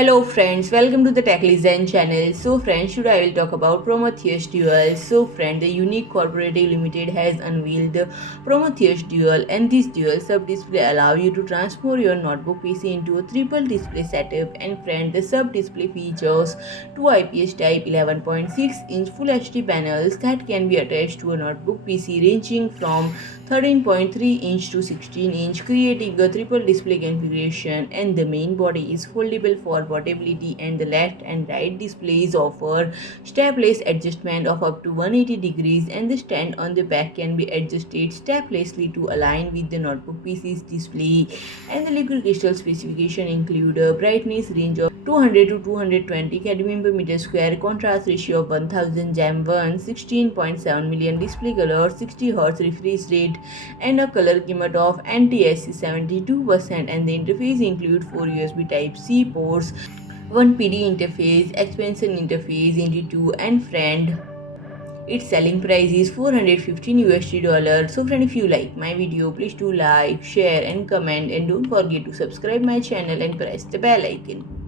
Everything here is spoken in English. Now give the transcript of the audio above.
Hello friends, welcome to the Techly Zen channel. So friends, today I will talk about Prometheus Dual. So friend, the Unique Corporative Limited has unveiled the Prometheus Dual, and this dual sub-display allow you to transform your notebook PC into a triple display setup. And friend, the sub-display features two IPS type 11.6-inch Full HD panels that can be attached to a notebook PC ranging from 13.3-inch to 16-inch, creating a triple display configuration. And the main body is foldable for portability, and the left and right displays offer stepless adjustment of up to 180 degrees, and the stand on the back can be adjusted steplessly to align with the notebook PC's display. And the liquid crystal specification include a brightness range of 200 to 220 cadmium per meter square, contrast ratio of 1000 Gem 1, 16.7 million display color, 60 Hz refresh rate, and a color gamut of NTSC 72%. And the interface include 4 USB Type-C ports, one PD interface, expansion interface into 2, and friend. Its selling price is $415. So friend, if you like my video, please do like, share and comment, and don't forget to subscribe my channel and press the bell icon.